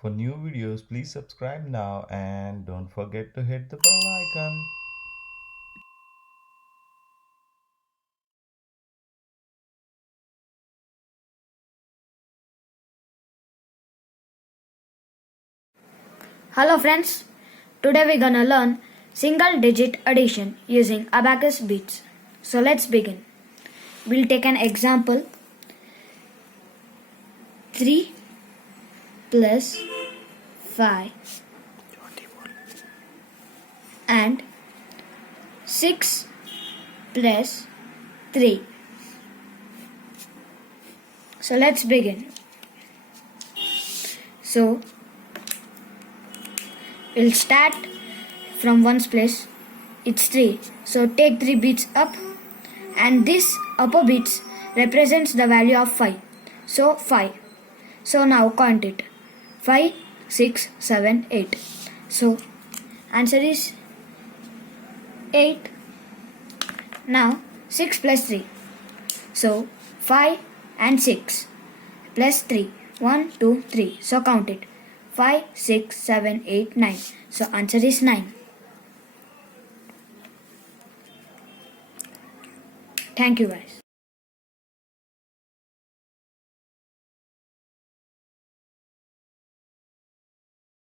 For new videos, please subscribe now and don't forget to hit the bell icon. Hello friends, today we're gonna learn single digit addition using Abacus beats. So let's begin. We'll take an example. 3 plus 5 and 6 plus 3. So let's begin. So we'll start from ones place. It's 3. So take 3 bits up and this upper bits represents the value of 5. So 5. So now count it. 5, 6, 7, 8. So answer is 8. Now 6 plus 3. So 5 and 6 plus 3. 1, 2, 3. So count it. 5, 6, 7, 8, 9. So answer is 9. Thank you guys.